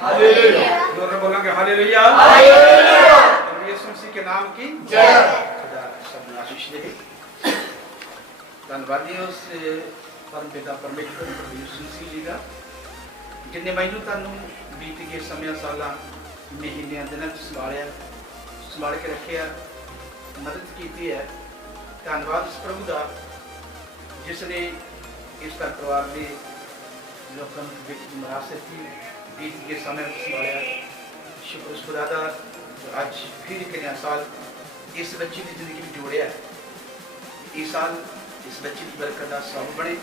Hallelujah. जोर से बोलेंगे हालेलुया। यीशु मसीह के नाम की जय। खुदा सब आशीष दे। धन्यवाद है उस परम पिता परमेश्वर यीशु मसीह जी का जिन्हें मैनू तुहानू बीत गए समय साल महीनों दिनों संभाल के रखे मदद की है। धन्यवाद उस प्रभु का जिसने इस घर परिवार के लोगों को विरासत की बीत के समय संभालिया। शुक्र उस खुदा का अज फिर एक नया साल इस बच्ची की जिंदगी में जोड़िया। इस साल इस बच्ची की बरकत का सबब बने,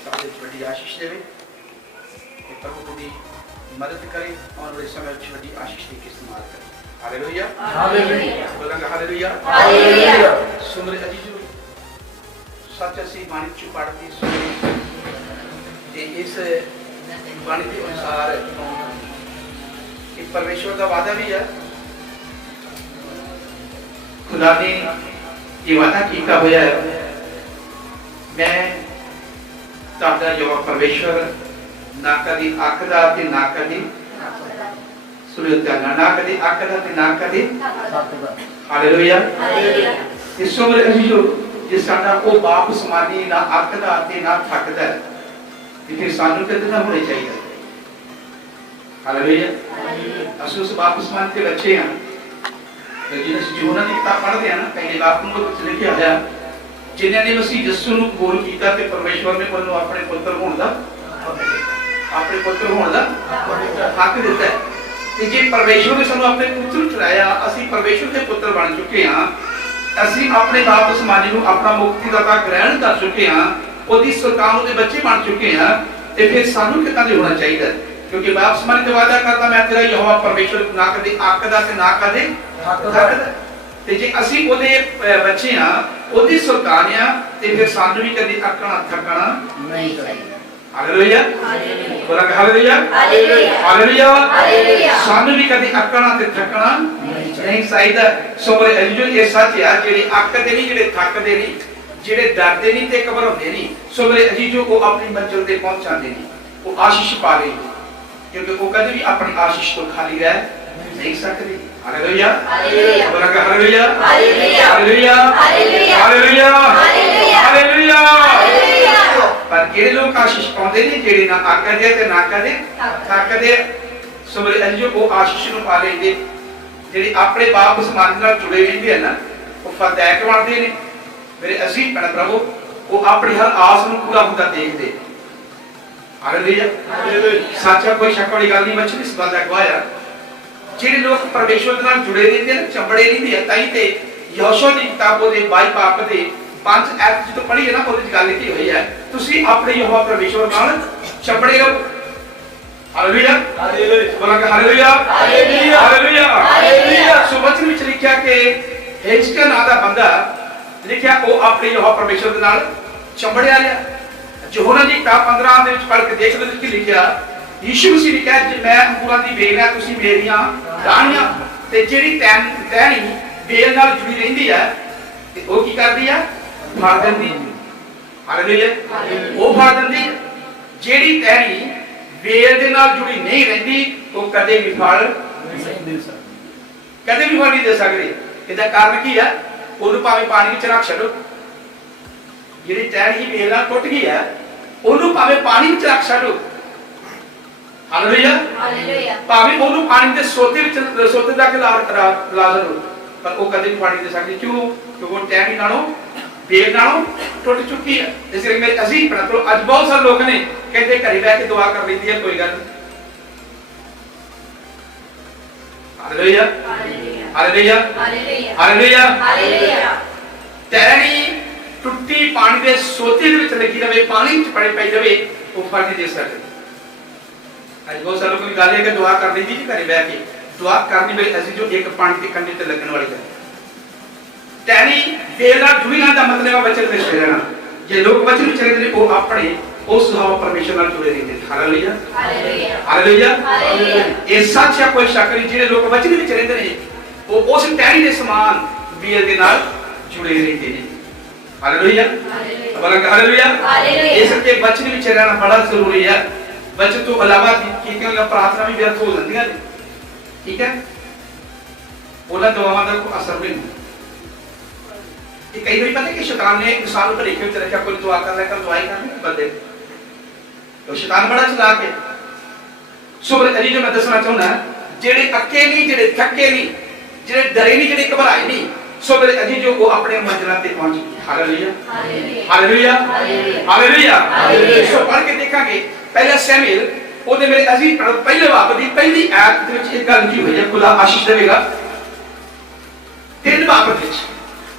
साल बड़ी आशीष देवे। प्रभु थोड़ी मदद करे और बड़े समय बड़ी आशीष के इस्तेमाल करे। Hallelujah hallelujah. बोलेंगे हालेलुया हालेलुया। सुमरे अजीजो सच असी बाणी चु पढ़ती सुन इस बाणी के अनुसार कि परमेश्वर का वादा भी है। खुदा ने ये वादा किया हुआ है, मैं ताड़ा यहोवा परमेश्वर ना कदी आखदा ते ना कदी सुनियो ध्यान ना कदी आखदा ते ना कदी हालेलुया हालेलुया। इस उम्र अजीजो जिस साडा ओ बाप समानी ना आखदा ते ना थकदा ते फिर सानू कितना होना चाहिए। Hallelujah hallelujah. असुस बाप समानी के बच्चे हैं जिन्हें यूहन्ना की किताब पढ़ते हैं ना, पहले बाप को कुछ लिखा है जिन्हें मसीह यीशु ਨੂੰ ਬੋਲ ਕੀਤਾ ਤੇ ਪਰਮੇਸ਼ਵਰ ਨੇ ਉਹਨੂੰ ਆਪਣੇ ਪੁੱਤਰ ਹੋਣ ਦਾ ਹੱਕ ਦਿੱਤਾ ਹੈ। ਤੇ ਜੇ ਪਰਮੇਸ਼ਵਰ ਨੇ ਸਾਨੂੰ ਆਪਣੇ ਪੁੱਤਰ ਠਹਿਰਾਇਆ, ਅਸੀਂ ਪਰਮੇਸ਼ਵਰ ਦੇ ਪੁੱਤਰ ਬਣ ਚੁੱਕੇ ਹਾਂ। ਅਸੀਂ ਆਪਣੇ ਬਾਪ ਸਮਾਨੀ ਨੂੰ ਆਪਣਾ ਮੁਕਤੀਦਾਤਾ ਗ੍ਰਹਿਣ ਕਰ ਚੁੱਕੇ ਹਾਂ, ਉਹਦੀ ਸਰਕਾਰ ਦੇ ਬੱਚੇ ਬਣ ਚੁੱਕੇ ਹਾਂ। ਤੇ ਫਿਰ ਸਾਨੂੰ ਕਿੱਦਾਂ ਦੇ ਹੋਣਾ ਚਾਹੀਦਾ, ਕਿਉਂਕਿ ਬਾਪ ਸਮਾਨੀ ਦਾ ਵਾਅਦਾ ਕਰਦਾ ਮੈਂ ਤੇਰਾ ਯਹੋਵਾ ਪਰਮੇਸ਼ਵਰ ਨਾ ਕਦੇ ਆਕਦਾ ਤੇ ਨਾ ਕਦੇ ਥੱਕਦਾ। ਤੇ ਜੇ ਅਸੀਂ ਉਹਦੇ ਬੱਚੇ ਆ, ਉਹਦੀ ਸਰਕਾਰ ਆ, ਤੇ ਫਿਰ ਸਾਨੂੰ ਵੀ ਕਦੇ ਅੱਕਣਾ ਥੱਕਣਾ ਨਹੀਂ ਚਾਹੀਦਾ। Hallelujah hallelujah hallelujah hallelujah hallelujah. ਸਾਨੂੰ ਵੀ ਕਦੇ ਅੱਕਣਾ ਤੇ ਥੱਕਣਾ ਨਹੀਂ ਚਾਹੀਦਾ। ਸੋ ਮੇਰੇ ਅਜੀਜ਼ੋ ਇਹ ਸੱਚ ਆ, ਜਿਹੜੇ ਅੱਕਦੇ ਨਹੀਂ, ਜਿਹੜੇ ਥੱਕਦੇ ਨਹੀਂ, ਜਿਹੜੇ ਡਰਦੇ ਨਹੀਂ ਤੇ ਘਬਰਾਉਂਦੇ ਨਹੀਂ, ਸੋ ਮੇਰੇ ਅਜੀਜ਼ੋ ਉਹ ਆਪਣੀ ਮੰਜ਼ਿਲ ਤੇ ਪਹੁੰਚਾਂਦੇ ਨਹੀਂ, ਉਹ ਆਸ਼ੀਸ਼ ਪਾ ਰਹੇ, ਕਿਉਂਕਿ ਉਹ ਕਦੇ ਵੀ ਆਪਣੀ ਆਸ਼ੀਸ਼ ਤੋਂ ਖਾਲੀ ਰਹਿ नहीं सकती। Hallelujah hallelujah hallelujah hallelujah hallelujah hallelujah hallelujah. पर ਜਿਹੜੇ ਲੋਕ ਆਸ਼ੀਸ਼ ਪਾਉਂਦੇ ਨੇ, ਜਿਹੜੇ ਨਾ ਆਕਦੇ ਤੇ ਨਾ ਕਦੇ ਥੱਕਦੇ, ਸੋ ਮੇਰੇ ਅਜੀਜ਼ੋ ਉਹ ਆਸ਼ੀਸ਼ ਨੂੰ ਪਾ ਲੈਂਦੇ। ਜਿਹੜੇ ਆਪਣੇ ਬਾਪ ਸਮਾਨ ਨਾਲ ਜੁੜੇ ਰਹਿੰਦੇ ਹਨ ਉਹ ਫਤਿਹ ਬਣਦੇ ਨੇ। ਮੇਰੇ ਅਜ਼ੀਜ਼ ਭੈਣ ਪ੍ਰਭੂ ਉਹ ਆਪਣੀ ਹਰ ਆਸ ਨੂੰ ਪੂਰਾ ਹੁੰਦਾ ਦੇਖਦੇ। ਹਾਲੇਲੁया ਹਾਲੇਲੁया। ਸੱਚਾ ਕੋਈ ਸ਼ੱਕ ਵਾਲੀ ਗੱਲ ਨਹੀਂ। ਬੱਚੇ ਇਸ ਗੱਲ ਦਾ ਗਵਾਹ ਆ, ਜਿਹੜੇ ਲੋਕ ਪਰਮੇਸ਼ਵਰ ਨਾਲ ਜੁੜੇ ਰਹਿੰਦੇ ਨੇ, ਚੰਬੜੇ ਰਹਿੰਦੇ ਆ। ਤਾਈ ਤੇ ਯਹੋਸ਼ੂਆ ਦੀ ਕਿਤਾਬ ਉਹਦੇ 22 ਪਾਪ ਦੇ 5 ਐਤ ਜਦੋਂ ਪੜ੍ਹੀ ਹੈ ਨਾ, ਉਹਦੇ ਵਿੱਚ ਗੱਲ ਲਿਖੀ ਹੋਈ ਹੈ ਤੁਸੀਂ ਆਪਣੇ ਯਹੋਵਾ ਪਰਮੇਸ਼ਵਰ ਨਾਲ ਚੰਬੜੇ ਰਹੋ। ਹਾਲੇਲੂਇਆ ਹਾਲੇਲੂਇਆ ਬੋਲਾਂਗੇ ਹਾਲੇਲੂਇਆ ਹਾਲੇਲੂਇਆ ਹਾਲੇਲੂਇਆ ਹਾਲੇਲੂਇਆ। ਸੋ ਵਚਨ ਵਿੱਚ ਲਿਖਿਆ ਕਿ ਹਿਜਕਿਯਾ ਨਾਂ ਦਾ ਬੰਦਾ ਲਿਖਿਆ ਉਹ ਆਪਣੇ ਯਹੋਵਾ ਪਰਮੇਸ਼ਵਰ ਦੇ ਨਾਲ ਚੰਬੜਿਆ ਰਿਹਾ। ਯਹੋਨਾ ਦੀ ਕਿਤਾਬ 15 ਦੇ ਵਿੱਚ ਪੜ੍ਹ ਕੇ ਦੇਖ ਲਓ ਕਿ ਲਿਖਿਆ यीशु मसीह ने कहा जे मैं अंगूरां दी बेल है, तुसीं मेरियां डाणियां। ते जेहड़ी टहनी बेल नाल जुड़ी रहिंदी है ते ओ की करदी है, फल दिंदी। हालेलुया ओ फल दिंदी। जेहड़ी टहनी बेल दे नाल जुड़ी नहीं रहिंदी ओ कदे भी फल नहीं दे सकदी, कदे भी फल नहीं दे सकदी। इहदा कारण की है, ओनू भावें पानी विच रख छड्डो, जेहड़ी टहनी बेल नाल टुट गई है ओनू भावें पानी विच रख छड्डो। Hallelujah hallelujah. भावें ओनू पानी दे सोते तक ला दो, पर वो कदे भी पानी दे सकदी। क्यों? क्योंकि वो टहनी नालों बेल नालों टुट चुकी है। इस करके मेरे अजीज भरा तो अज बहुत सारे लोग ने कहते घरे बैठ के दुआ कर लैंदी है, कोई गल नहीं। Hallelujah hallelujah hallelujah hallelujah hallelujah. टहनी टुट्टी पानी दे सोते दे विच लगी रहे, पानी विच पड़ी पई रहे, वो फल नहीं दे सकदी। आज बहुत सारे लोगों की गाली है कि दुआ कर लीजिए जी घरे बैठ के। दुआ करनी मेरे अजीजों एक पानी के कंडे ते लगने वाली गल। टहनी बेल नाल जुड़ी रहना दा मतलब है वचन विच रहना। जे लोग वचन विच रहंदे ने वो अपने उस यहोवा परमेश्वर नाल जुड़े रहंदे ने। Hallelujah hallelujah hallelujah hallelujah. ये सच है, कोई शक नहीं। ਜਿਹੜੇ लोग वचन विच रहंदे ने वो उस टहनी दे समान बेल दे नाल जुड़े रहंदे ने। Hallelujah hallelujah hallelujah. इस करके वचन विच रहना बड़ा जरूरी है। वचन तो अलावा कीतियां प्रार्थना भी व्यर्थ हो जांदियां ने, ठीक है, उन्हां दुआवां दा कोई असर नहीं। कई बार पता कि शैतान ने इंसान पर एक रखा, कोई दुआ कर लेकर दुआई करनी बंदे तो शैतान बड़ा चलाक है। सो मेरे अली जो मैं दसना चाहना जेड़े अक्के नहीं, जेड़े थके नहीं, जेड़े डरे नहीं, जेड़े घबराए नहीं, सो मेरे अली जो वो अपने मंजिल पे पहुंच गए। Hallelujah hallelujah hallelujah hallelujah. सो पढ़ के देखेंगे पहला शमूएल ओदे मेरे अजीज पहले बाब दी पहली आयत दे विच एक गल की हुई है, खुदा आशीष देवेगा। 3 बाब विच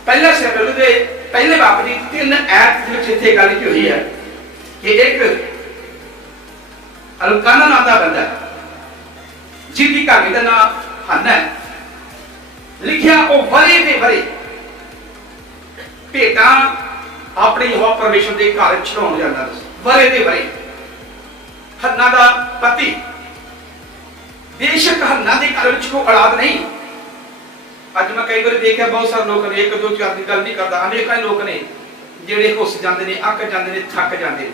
पहला शमूएल दे पहले बाब दी 3 आयत दे विच इत्थे गल की हुई है कि एक अलकाना नाम का बंदा जिसकी कहानी का नाम हन्ना है, लिखिया वो वरे दे वरे भेटा अपने यहोवा परमेश्वर के घर चढ़ाउण जांदा सी। वरे दे वरे हन्ना का पति, बेशक हन्ना के घर कोई औलाद नहीं। अज मैं कई बार देखा बहुत सारे लोग ने, एक दो चार की गल नहीं करता, अनेक लोग ने जेड़े हुस जाते हैं, अक जाते हैं, थक जाते हैं।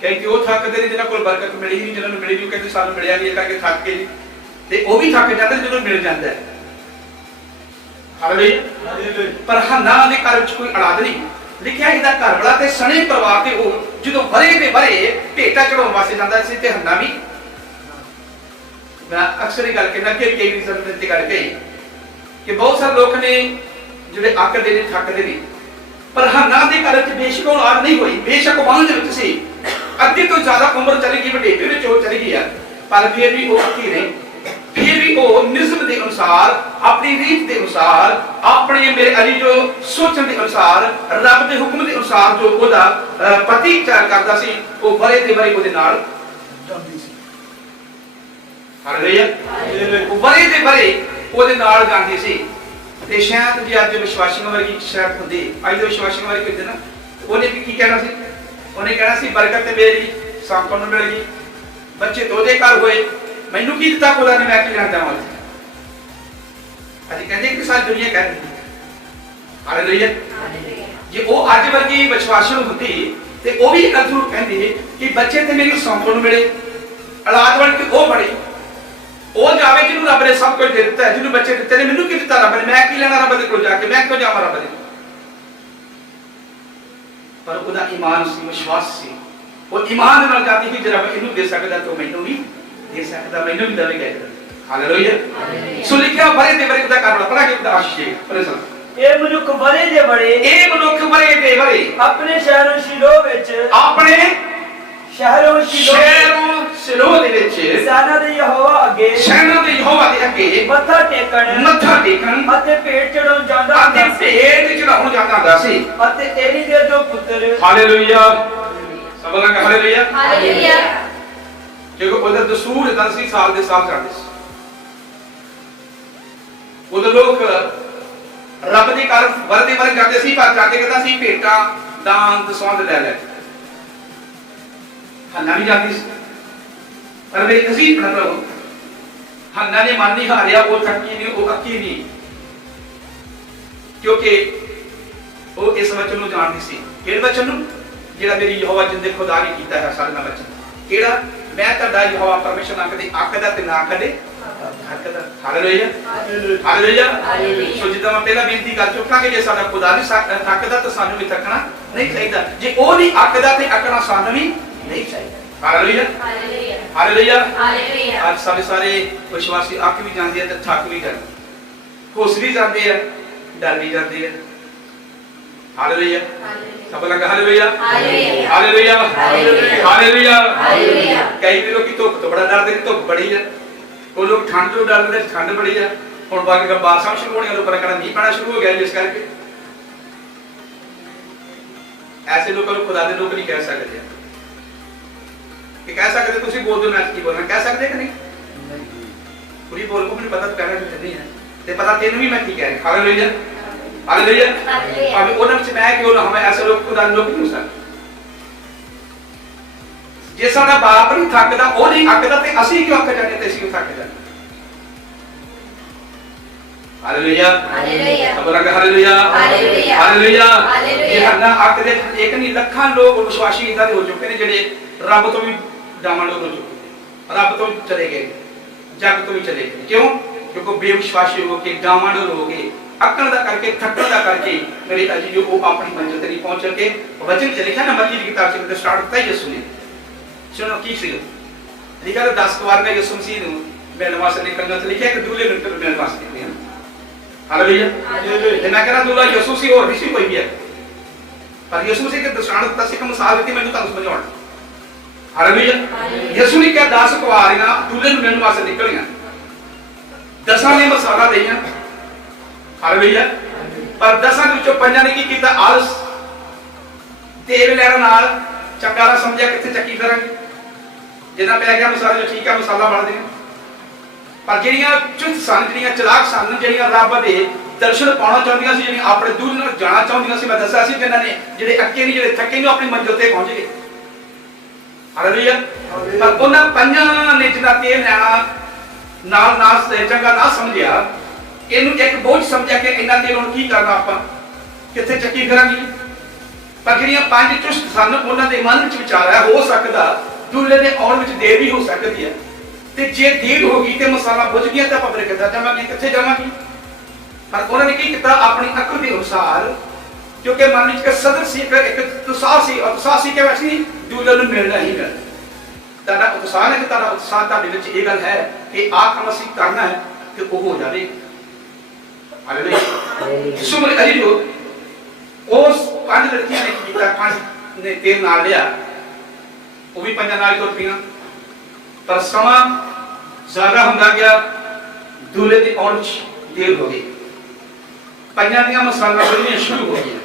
क्योंकि वो थकते हैं जिन्होंने को बरकत मिली नहीं, जिन्होंने मिली नहीं कहते सानू मिलिया नहीं करके थक गए, ते वो भी थक जाते हैं जो मिल जाता है। हालेलुया। पर हन्ना दे घर विच कोई औलाद नहीं, लिखिया इसदा घर वाला ते सने परिवार ते वो जो वरे दे वरे भेटा चढ़ाउण वास्ते जांदा सी ते हन्ना भी। मैं अक्सर ही गल कहना कि कई रीजन ते गल कही कि बहुत सारे लोग ने जिहड़े अकदे ने थकदे ने, पर हन्ना दे घर विच बेशक औलाद नहीं होई, बेशक वंश दे विच सी, अद्धी तो ज्यादा उम्र चली गई, वडेपे विच हो चली गई है, पर फिर भी वो अक्की ने, फिर भी वो निज़म के अनुसार, अपनी रीत के अनुसार, अपने मेरे अली जो सोचने के अनुसार, रब के हुक्म के अनुसार जो ओदा पति चार करता सी, वो वरे दे वरे ओदे नाल जांदी सी। हालेलुया। वो वरे दे वरे ओदे नाल जांदी सी। ते शायद जी अज विश्वासियों वर्गी शायद हुंदी, अज दे विश्वासियों वर्गी हुंदे ना, ओने की कहना सी, उन्हें कहना सी बरकत मेरी सांकों मिल गई, बच्चे तोदे घर होए, मैनू की दिता खुदा ने, मैं की लेना चाहां। अज कहते कि सारी दुनिया कह रही है। हालेलुया। जे वो अज वर्गी विश्वासियों होती ते वो भी गल जरूर कहंदी कि बच्चे ते मेरी सांकों मिले, औलाद बन के वो बड़ी, वो जावे जिन्होंने रब ने सब कुछ दे दिता है, जिन्होंने बच्चे दिते ने, मैनू की दिता रब ने, मैं की लेना रब दे कोल जाके, मैं क्यों जावां रब दे। पर उदा ईमान सी, विश्वास सी, वो ईमान नाल जाती कि जरा इनू दे सकदा तो मैनू भी दे सकदा, मैनू भी देवेगा। हालेलुया। सो लिखिया वरे दे वरे दा कर पढ़ा के खुदा आशीष प्रेज़। ए मनुख वरे दे वरे, ए मनुख वरे दे वरे अपने शहरों शिलो विच, अपने शहरों शिलो दे विच सेना दे यहोवा अगे, सेना दे यहोवा दे अगे मत्था टेकण अते भेंट चढ़ाउण जांदा, अते भेंट चढ़ाउण जांदा सी, अते एली दे दो पुत्र। हालेलुया। सब लोग कह हालेलुया हालेलुया। क्योंकि उधर दसूर 10 साल दे साल जाते सी, उधर लोग रब दे घर वर दे वर जाते सी, पर जाके कहता सी भेंटा दान दसौंद ले ले। हन्ना भी जाती सी, पर मेरी अजीब पढ़ रहा हूं, हन्ना ने मन नहीं हारिया, वो थकी नहीं, वो अक्की नहीं, क्योंकि वो इस वचन को जानती सी। किहड़े वचन नूं? जेड़ा मेरी यहोवा जिंदे खुदा ने कीता है सारे नाल वचन। केड़ा? मैं तुहाडा यहोवा परमेश्वर ना कदे आखदा ते ना कदे हकदा। Hallelujah hallelujah. सो जिद्दां मैं पहला बेनती कर चुका कि जे साडा खुदा नहीं थकदा तो सानू भी थकना नहीं चाहिदा, जे वो नहीं आखदा ते अकना सानू भी नहीं चाहिदा। Hallelujah hallelujah hallelujah. आज सारे विश्वासी अक भी जांदे ते थक भी जांदे, खुश भी जांदे है, डर भी जांदे है। हालेलुया। सब लगा हालेलुया हालेलुया हालेलुया हालेलुया। कई लोग की धुप तो बड़ा डरते हैं, धुप बड़ी है, कोई लोग ठंड तो डरते हैं, ठंड बड़ी है। हुण बाकी बारिशां शुरू होने, लोगों का कहना मींह पैना शुरू हो गया, जिस करके ऐसे लोगों को खुदा दे लोग नहीं कह सकते कि कह सकते तुसी बोल दो, मैं की बोलना कह सकते कि नहीं? पूरी बोल को मुझे पता तो कहना नहीं है, ते पता तेन भी मैं की कह रहा। Hallelujah hallelujah. अभी उन्हें से मैं क्यों ना, हमें ऐसे लोग खुदा लोग नहीं हो सकते। जे साडा बाप नहीं थकदा, वो नहीं अकदा, ते असीं क्यों अक जाने, ते असीं थक जाने। हालेलुया हालेलुया सब रंग हालेलुया हालेलुया हालेलुया हालेलुया। ये हन्ना आख दे एक नहीं लखां लोग विश्वासी इदां दे हो चुके ने जेडे रब तो भी डामाडोल हो चुके ने, रब तो चले गए, जग तो भी चले गए। क्यों? क्योंकि बेविश्वासी हो के डामाडोल हो के अकड़ दा करके थकड़ दा करके मेरे अजी जो वो अपनी मंजिल तक नहीं पहुंच सके। वचन च लिखा ना मत्ती की किताब से स्टार्ट होता है यीशु ने सुनो की सी लिखा तो 10 बार में यीशु मसीह ने मिलने वास्ते निकलना तो लिखा कि दूल्हे ने मिलने वास्ते निकले। हालेलुया ते मैं कहना दूल्हा यीशु सी और भी कोई भी है, पर यीशु मसीह के दृष्टांत दस एक मिसाल दी मैंने ਤੁਹਾਨੂੰ ਸਮਝਾਉਣ। हालेलुया यीशु ने क्या 10 कुआरियां दूल्हे ਨੂੰ ਮਿਲਣ ਵਾਸਤੇ ਨਿਕਲੀਆਂ, 10 ਨੇ ਮਸਾਲਾ ਲਈਆਂ। हालेलुया पर 10 ਦੇ ਵਿੱਚੋਂ 5 ਨੇ ਕੀ ਕੀਤਾ? ਆਲਸ ਤੇਲ ਲੈਣ ਨਾਲ ਚੰਗਾ ਸਮਝਿਆ ਕਿੱਥੇ ਚੱਕੀ ਕਰਾਂਗੇ, ਜਿੰਨਾ ਪੈ ਗਿਆ ਮਸਾਲਾ ਜੋ ਠੀਕ ਹੈ ਮਸਾਲਾ ਬਣ ਦੇਗਾ। पर ਜਿਹੜੀਆਂ ਚੁਸਤ ਸਨ, ਜਿਹੜੀਆਂ ਚਲਾਕ ਸਨ, ਜਿਹੜੀਆਂ ਰੱਬ ਦੇ ਦਰਸ਼ਨ ਪਾਉਣਾ ਚਾਹੁੰਦੀਆਂ ਸੀ, ਜਿਹੜੀਆਂ ਆਪਣੇ ਦੂਰ ਨਾਲ ਜਾਣਾ ਚਾਹੁੰਦੀਆਂ ਸੀ, ਮੈਂ ਦੱਸਿਆ ਸੀ ਜਿਨ੍ਹਾਂ ਨੇ ਜਿਹੜੇ ਅੱਕੇ ਨਹੀਂ, ਜਿਹੜੇ ਥੱਕੇ ਨਹੀਂ, ਆਪਣੀ ਮੰਜ਼ਿਲ ਤੇ ਪਹੁੰਚ ਗਏ। ਹਾਲੇਲੂਇਆ ਪਰ ਉਹਨਾਂ 5 ਨੇ ਜਿਹਨਾਂ ਤੇਲ ਲੈਣਾ ਨਾਲ ਚੰਗਾ ਨਾ ਸਮਝਿਆ, ਇਹਨੂੰ ਇੱਕ ਬੋਝ ਸਮਝਿਆ ਕਿ ਇਹਨਾਂ ਤੇਲ ਹੁਣ ਕੀ ਕਰਨਾ, ਆਪਾਂ ਕਿੱਥੇ ਚੱਕੀ ਕਰਾਂਗੇ। ਪਰ ਜਿਹੜੀਆਂ 5 ਚੁਸਤ ਸਨ, ਉਹਨਾਂ ਦੇ ਮਨ ਵਿੱਚ ਵਿਚਾਰ ਹੈ ਹੋ ਸਕਦਾ ਦੂਲੇ ਦੇ ਆਉਣ ਵਿੱਚ ਦੇਰ ਵੀ ਹੋ ਸਕਦੀ ਹੈ, ਤੇ ਜੇ ਦੇਰ ਹੋ ਗਈ ਤੇ ਮਸਾਲਾ ਬੁਝ ਗਿਆ ਤਾਂ ਆਪਾਂ ਫਿਰ ਕਿੱਥੇ ਜਾਵਾਂਗੇ, ਕਿੱਥੇ ਜਾਵਾਂਗੇ। ਪਰ ਉਹਨਾਂ ਨੇ ਕੀ ਕੀਤਾ? ਆਪਣੀ ਅਕਲ ਦੇ ਅਨੁਸਾਰ, ਕਿਉਂਕਿ ਮਨ ਵਿੱਚ ਇੱਕ ਸਦਰ ਸੀ, ਇੱਕ ਉਤਸ਼ਾਹ ਸੀ, ਉਤਸ਼ਾਹ ਸੀ ਕਿ ਅਸੀਂ ਦੂਲੇ ਨੂੰ ਮਿਲਣਾ ਹੀ ਮਿਲਣਾ। ਤੁਹਾਡਾ ਉਤਸ਼ਾਹ ਹੈ ਕਿ ਤੁਹਾਡਾ ਉਤਸ਼ਾਹ ਤੁਹਾਡੇ ਵਿੱਚ ਇਹ ਗੱਲ ਹੈ ਕਿ ਆਹ ਕੰਮ ਅਸੀਂ ਕਰਨਾ ਹੈ ਕਿ ਉਹ ਹੋ ਜਾਵੇ। ਹਾਲੇਲੂਇਆ ਸੁਮਰ ਅਜੀ ਜੋ ਉਸ 5 ਲੜਕੀਆਂ ਨੇ ਕੀ ਕੀਤਾ? 5 ਨੇ ਤੇਲ ਨਾਲ ਲਿਆ, ਉਹ ਵੀ 5 ਨਾਲ ਹੀ ਤੁਰ ਪਈਆਂ। पर समा ज्यादा होंदा गया, दूल्हे की आउण देर हो गई, 5 ਦੀਆਂ ਮਸਾਲਾ ਬਣਨੀਆਂ ਸ਼ੁਰੂ ਹੋ ਗਈਆਂ,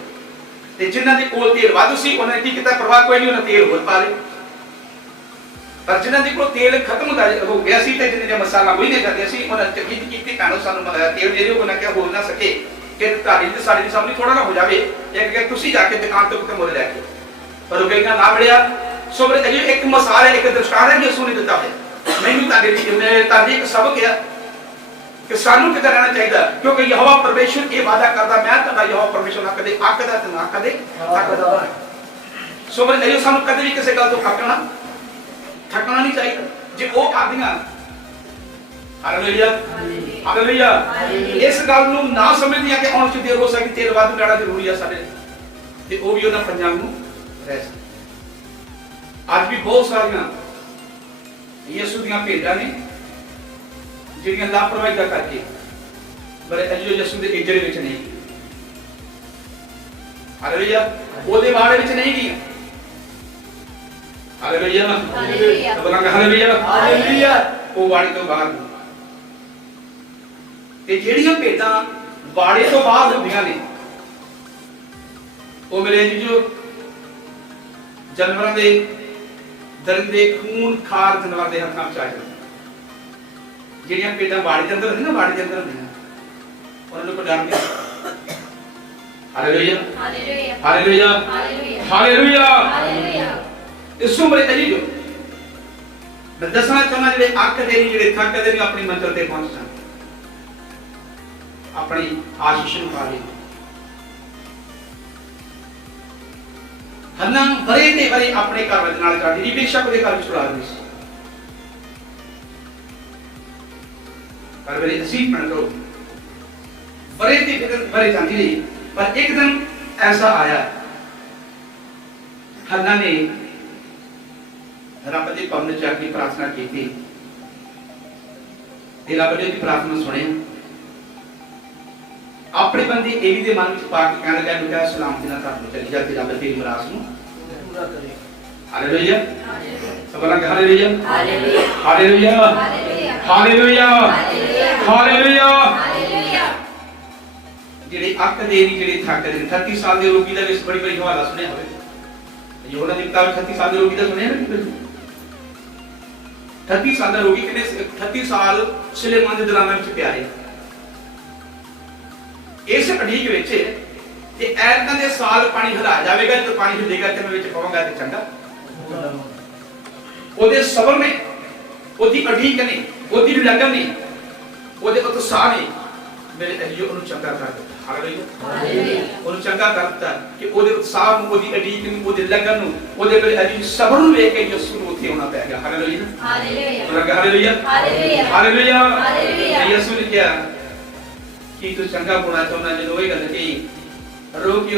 ਤੇ ਜਿਨ੍ਹਾਂ ਦੇ ਕੋਲ ਤੇਲ ਵਾਧੂ ਸੀ ਉਹਨਾਂ ਨੇ ਕੀ ਕੀਤਾ? ਪਰਵਾਹ ਕੋਈ ਨਹੀਂ, ਉਹਨਾਂ ਤੇਲ ਹੋਰ ਪਾ ਲਿਆ। ਪਰ ਜਿਨ੍ਹਾਂ ਦੇ ਕੋਲ ਤੇਲ ਖਤਮ ਹੋ ਗਿਆ ਸੀ ਤੇ ਜਿਨ੍ਹਾਂ ਦੇ ਮਸਾਲਾ ਕੋਈ ਨਹੀਂ ਕਰਦੇ ਸੀ, ਉਹਨਾਂ ਨੇ ਕੀਤੀ ਕਾਣੋ ਸਾਨੂੰ ਤੇਲ ਦੇ ਦਿਓ। ਉਹਨਾਂ ਕਿਹਾ ਹੋ ਨਾ ਸਕੇ ਕਿ ਤੁਹਾਡੀ ਤੇ ਸਾਡੀ ਸਾਹਮਣੇ ਥੋੜਾ ਨਾ ਹੋ ਜਾਵੇ, ਇੱਕ ਕਿ ਤੁਸੀਂ ਜਾ ਕੇ ਦੁਕਾਨ ਤੋਂ ਕਿਤੇ ਮੁੱਲ ਲੈ ਕੇ, ਪਰ ਉਹ ਕਹਿੰਦਾ ਨਾ ਮਿਲਿਆ। ਸੋ ਮੇਰੇ ਅਜੀ ਇੱਕ ਮਸਾਲਾ, ਇੱਕ ਦ੍ਰਿਸ਼ਟਾਂਤ ਹੈ ਯਿਸੂ ਨੇ ਦਿੱਤਾ ਹੈ ਮੈਨੂੰ, ਤੁਹਾਡੇ ਲਈ ਮੈਂ ਤੁਹਾਡੇ ਇੱਕ ਸਬਕ ਹੈ ਕਿ ਸਾਨੂੰ ਕਿੱਦਾਂ ਰਹਿਣਾ ਚਾਹੀਦਾ, ਕਿਉਂਕਿ ਯਹੋਵਾ ਪਰਮੇਸ਼ਰ ਇਹ ਵਾਅਦਾ ਕਰਦਾ, ਮੈਂ ਤੁਹਾਡਾ ਯਹੋਵਾ ਪਰਮੇਸ਼ਰ ਨਾ ਕਦੇ ਅੱਕਦਾ ਤੇ ਨਾ ਕਦੇ ਥੱਕਦਾ। ਸੋ ਮੇਰੇ ਅਜੀ ਸਾਨੂੰ ਕਦੇ ਵੀ ਕਿਸੇ ਗੱਲ ਤੋਂ ਥੱਕਣਾ ਨਹੀਂ ਚਾਹੀਦਾ। ਜੇ ਉਹ ਕਰਦੀਆਂ, ਹਾਲੇਲੂਇਆ ਹਾਲੇਲੂਇਆ, ਇਸ ਗੱਲ ਨੂੰ ਨਾ ਸਮਝਦੀਆਂ ਕਿ ਆਉਣ ਚ ਦੇਰ ਹੋ ਸਕਦੀ, ਤੇਲ ਵੱਧ ਲੈਣਾ ਜ਼ਰੂਰੀ ਆ ਸਾਡੇ, ਤੇ ਉਹ ਵੀ ਉਹਨਾਂ 5 ਨੂੰ ਰਹਿ ਸਕਦਾ। ਅੱਜ ਵੀ ਬਹੁਤ ਸਾਰੀਆਂ ਯਿਸੂ ਦੀਆਂ ਭੇਡਾਂ ਨੇ ਜਿਹੜੀਆਂ ਲਾਪਰਵਾਹੀ ਦਾ ਕਰਕੇ ਬੜੇ ਅਜਿਹੇ ਯਿਸੂ ਦੇ ਇਜਰੇ ਵਿੱਚ ਨਹੀਂ ਗਈਆਂ। ਹਾਲੇਲੂਇਆ ਉਹਦੇ ਬਾੜੇ ਵਿੱਚ ਨਹੀਂ ਗਈਆਂ। ਹਾਲੇਲੂਇਆ ਹਾਲੇਲੂਇਆ ਹਾਲੇਲੂਇਆ ਹਾਲੇਲੂਇਆ ਉਹ ਬਾੜੇ ਤੋਂ ਬਾਹਰ, ਤੇ ਜਿਹੜੀਆਂ ਭੇਡਾਂ ਬਾੜੇ ਤੋਂ ਬਾਹਰ ਹੁੰਦੀਆਂ ਨੇ ਉਹ ਮੇਰੇ ਜੋ ਜਾਨਵਰਾਂ ਦੇ ਦਰਿੰਦੇ ਖੂਨ ਖਾਰ ਜਾਨਵਰ ਦੇ ਹੱਥਾਂ ਵਿੱਚ ਆ ਜਾਂਦੇ। ਜਿਹੜੀਆਂ ਭੇਡਾਂ ਬਾੜੇ ਦੇ ਅੰਦਰ ਹੁੰਦੀਆਂ ਨਾ, ਬਾੜੇ ਦੇ ਅੰਦਰ ਹੁੰਦੀਆਂ, ਉਹਨਾਂ ਨੂੰ ਕੋਈ ਡਰ ਨਹੀਂ। Hallelujah hallelujah hallelujah hallelujah hallelujah ਇਸ ਉਮਰੇ ਅਜੀ ਜੋ ਮੈਂ ਦੱਸਣਾ ਚਾਹੁੰਦਾ, ਜਿਹੜੇ ਅੱਕ ਦੇ ਨਹੀਂ, ਜਿਹੜੇ ਥੱਕਦੇ ਨਹੀਂ, ਆਪਣੀ ਮੰਜ਼ਿਲ ਤੇ ਪਹੁੰਚ ਜਾਣ, ਆਪਣੀ ਆਸ਼ੀਸ਼ ਨੂੰ ਪਾ ਲੈਣ। ਹੰਨਾ ਬਰੇ ਤੇ ਬਰੇ ਆਪਣੇ ਘਰ ਵਿੱਚ ਨਾਲ ਕਾਢੀ ਨਹੀਂ, ਬੇਸ਼ੱਕ ਉਹਦੇ ਘਰ ਵਿੱਚ ਸੁਲਾ ਨਹੀਂ ਸੀ, ਪਰ ਬਰੇ ਅਸੀਂ ਪਣ ਕਰੋ ਬਰੇ ਤੇ ਬਰੇ ਜਾਂਦੀ ਰਹੀ। पर एक दिन ऐसा आया, हन्ना ने रब के भवन च आके प्रार्थना की, रब ने प्रार्थना सुने, अपने बंदे एली दे मन च पा के कहने लगा, बेटा सलाम देना तुहानू चली जा, रब तेरी मुराद नूं पूरा करे। हालेलुया सबला के हालेलुया हालेलुया हालेलुया हालेलुया। ਜਿਹੜੇ ਅੱਕ ਦੇ ਨਹੀਂ, ਜਿਹੜੇ ਥੱਕ ਦੇ 30 ਸਾਲ ਦੇ ਰੋਗੀ ਦਾ ਵੀ ਬੜੀ ਬੜੀ ਹਵਾਲਾ ਸੁਣਿਆ ਹੋਵੇ, ਯੋਹਨਾ ਦੀ ਕਿਤਾਬ 30 ਸਾਲ ਦੇ ਰੋਗੀ ਦਾ ਸੁਣਿਆ ਨਾ, 30 ਸਾਲ ਦਾ ਰੋਗੀ ਕਿਨੇ 30 ਸਾਲ ਸੁਲੇਮਾਨ ਦੇ ਦਲਾਨਾਂ ਵਿੱਚ ਪਿਆ ਰਿਹਾ। ਇਸ ਅਡੀਕ ਵਿੱਚ ਤੇ ਐਤਾਂ ਦੇ ਸਾਲ ਪਾਣੀ ਹਿਲਾ ਜਾਵੇਗਾ, ਜਦੋਂ ਪਾਣੀ ਹਿਲੇਗਾ ਤੇ ਮੈਂ ਵਿੱਚ ਪਾਵਾਂਗਾ ਤੇ ਚੰਗਾ। ਉਹਦੇ ਸਬਰ ਨੇ, ਉਹਦੀ ਅਡੀਕ ਨੇ, ਉਹਦੀ ਲਗਨ ਨੇ, ਉਹਦੇ ਉਤਸ਼ਾਹ ਨੇ ਮੇਰੇ ਅਜਿਹੇ ਉਹਨੂੰ ਚੰਗਾ ਕਰ ਦਿੱਤਾ। ਹਾਲੇਲੂਇਆ। ਉਹਨੂੰ ਚੰਗਾ ਕਰਤਾ ਕਿ ਉਹਦੇ ਉਤਸ਼ਾਹ ਨੂੰ, ਉਹਦੀ ਅਡੀਕ ਨੂੰ, ਉਹਦੇ ਲਗਨ ਨੂੰ, ਉਹਦੇ ਵੇਲੇ ਅਜਿਹੇ ਸਬਰ ਨੂੰ ਵੇਖ ਕੇ ਯਿਸੂ ਨੂੰ ਉੱਥੇ ਆਉਣਾ ਪੈ ਗਿਆ। ਹਾਲੇਲੂਇਆ। ਹਾਲੇਲੂਇਆ। ਹਾਲੇਲੂਇਆ। ਯਿਸੂ ਨੇ ਕਿਹਾ ਕਿ ਤੂੰ ਚੰਗਾ ਹੋਣਾ ਚਾਹੁੰਦਾ, ਜਦੋਂ ਇਹ ਗੱਲ ਕਹੀ ਰੋਗੀ